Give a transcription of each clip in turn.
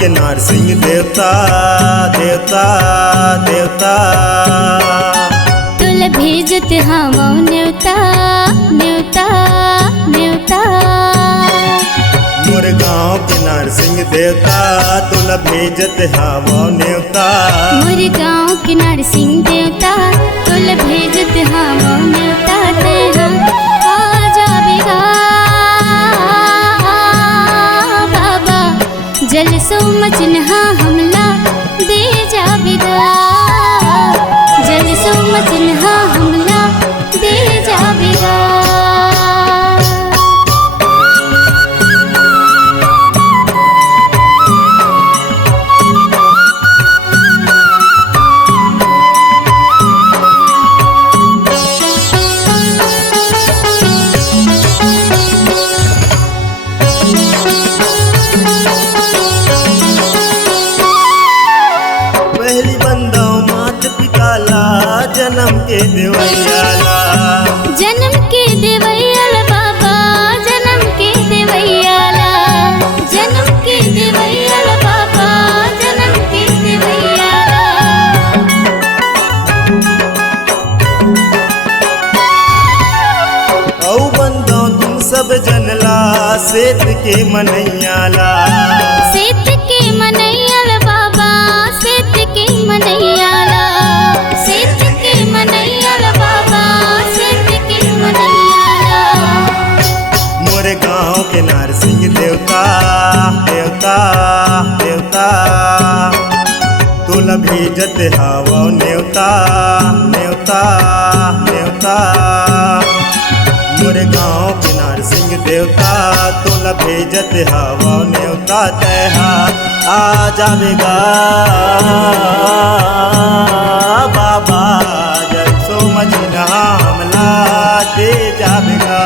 के नरसिंह देवता देवता देवता तुल भेजत हम न्योता न्योता न्योता। मोर गाँव के नरसिंह देवता तुल भेजत हम न्योता। मोर गाँव के नरसिंह देवता तुल भेजत हम न्योता। तेरा आ जावेगा बाबा जल सोमचन्हा हमला दे जावेगा। जल सोमचन्हा हमला दे जावेगा। पहली बंदो मात पिता ला जन्म के देवैयाला। जन्म के देवैयाला बाबा जन्म के देवैयाला। जन्म के देवैयाला बाबा जन्म के देवैयाला। औ बंदो तुम सब जनला सेत के मनैयाला। सेत के मनैयाला बाबा सेत के मनैयाला। सेत के मनैयाला बाबा सेत के मनैयाला। मोरे गाँव के नरसिंह देवता देवता देवता तुल भेजत हव न्योता न्योता न्योता। मोरे गाँव के नरसिंह देवता तुल भेजत हव न्योता। तेहा आ जावेगा बाबा जल सोमचन्हा हमला दे जावेगा।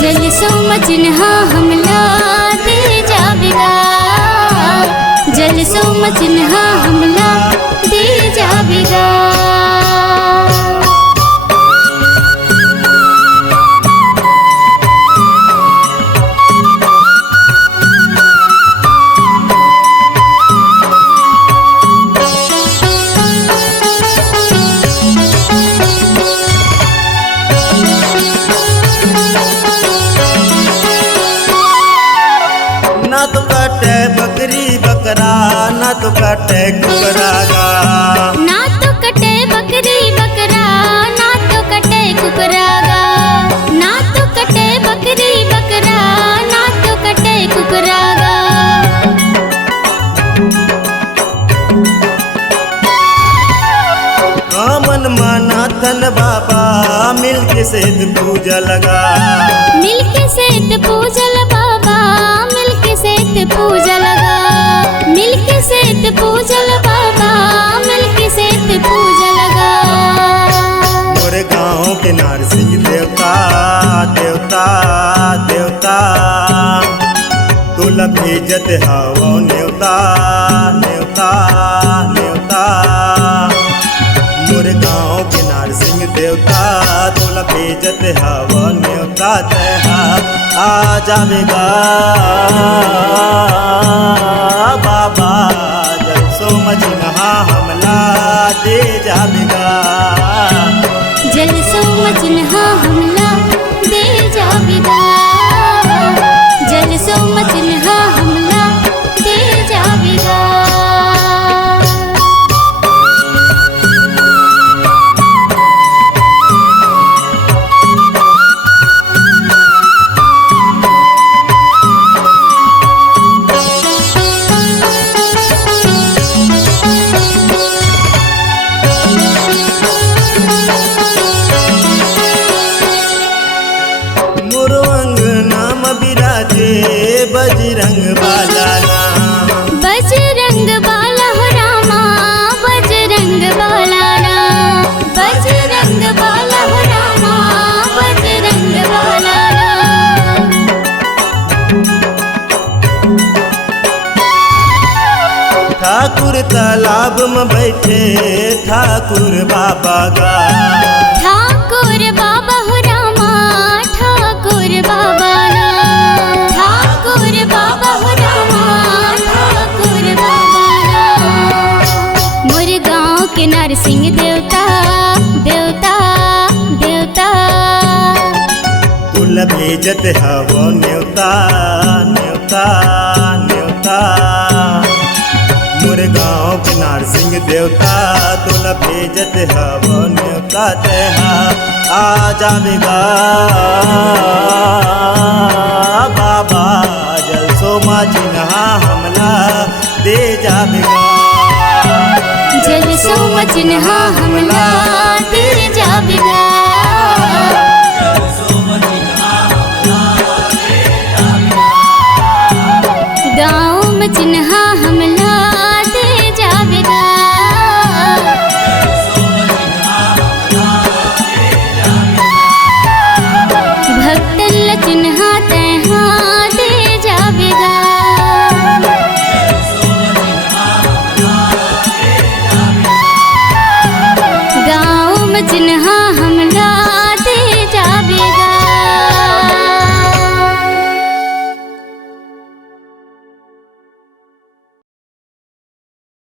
जल सोमचन्हा हमला दे जावेगा। जल सोमचन्हा हमला दे जावेगा। ना तो कटे बकरी बकरा ना तो कटे कुकरागा। ना तो कटे बकरी बकरा ना तो कटे कुकरागा। ना तो कटे बकरी बकरा ना तो कटे कुकरागा। मन मनाथन बाबा मिलके सेत पूजा लगा। मिलके सेत पूजल बाबा मिलके सेत पूजा लगा। मिलके सेत पूजल बाबा मिलके सेत पूजा लगा। मोरे गाँव के नरसिंह देवता देवता देवता तुल भेजत हव न्योता न्योता न्योता। मोरे गाँव के नरसिंह देवता तुल भेजत हव न्योता। तेहा आ जावेगा बाबा जल सोमचन्हा हमला दे जावेगा। जल सोमचन्हा हमला दे जावेगा। जल सोमचन्हा हमला दे जावेगा। मोरो अंग नाम बिराजे बजरंग बाला नाम। बजरंग बाला हो रामा बजरंग बाला राम। बजरंग बाला हो रामा बजरंग बाला राम। ठाकुर तालाब में बैठे ठाकुर बाबा गा। ठाकुर बाबा हो रामा ठाकुर बाबा ना। ठाकुर बाबा हो रामा भेजत हव न्योता न्योता न्योता। मोर गाँव के नारसिंह देवता तोला भेजत हव न्योता तेहा आ जावेगा बाबा जल सोमा चिन्हा हमला दे जावेगा। जल सोम चिन्हा हमला दे जावेगा। गाँव में चिन्हा हमला दे जावेगा। भक्तल चिन्हा तेहा दे जावेगा। गाँव में चिन्हा